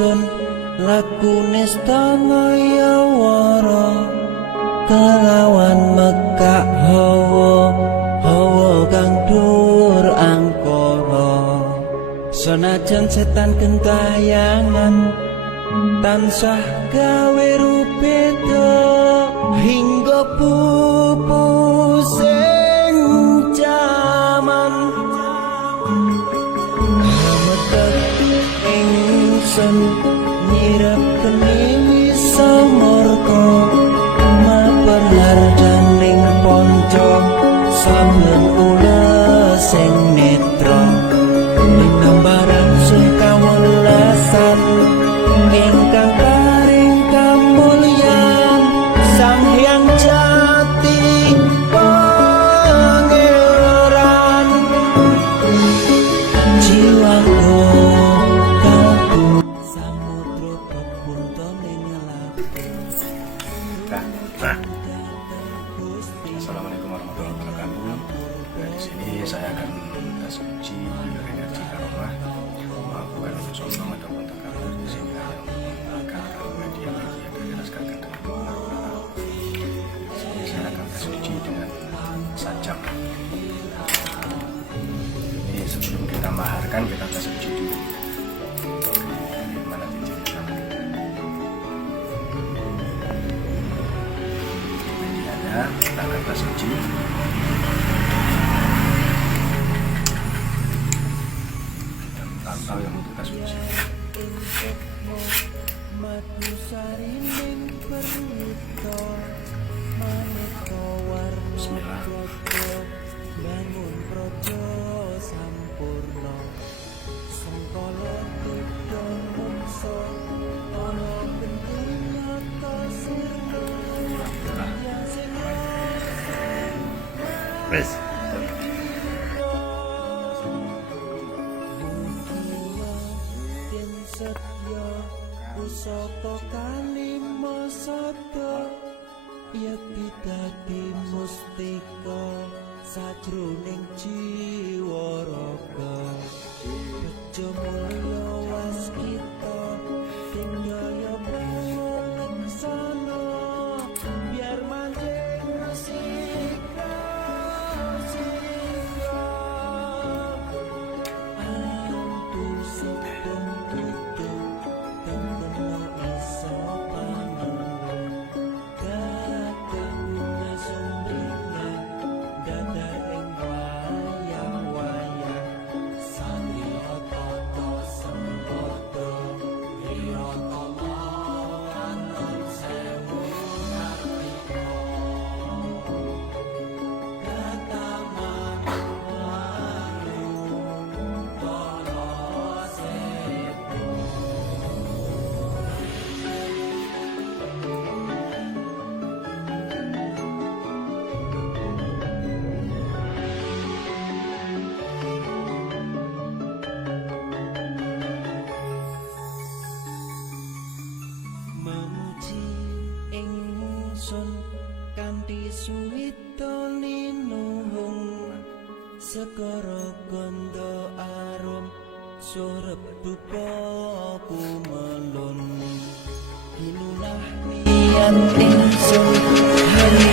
ingsun lakune sedaya wara kelawan mekak hawa kang dur angkara senajan setan gentayangan tansah gawe rupeda hingga pupu sing jaman hametek ingsun nyirep kene wisa marga maper harjaning ponco saben ula sing netra linambaran sing kawelasan ingkang paring kamulyan Sang Hyang Jati Pangeran jiwaku kalbu samudra pepuntane ngelaku. Assalamualaikum warahmatullahi wabarakatuh. Di sini saya akan tes uji energi karomah, bukan untuk sombong ataupun takabur. Di sini akan media dijelaskan dengan di sini saya akan tes uji dengan sajam. Ini sebelum kita maharkan kita tes uji dulu. Mana titiknya? Medianya kita akan tes uji. Tahu yang kita suci. Bismillah. Bangun projo sampurna sengkala tiga mungso ana bentuk nyata sirna Wes. Setya pusaka kalima sada yekti dadi mustika sajroning jiwa raga bejo mulya waskita sing daya panglaksana biar manjing musika singga antu sepung kanthi suwita linuhung segara ganda arum surep dupa kumelun kinunah niat ingsun hari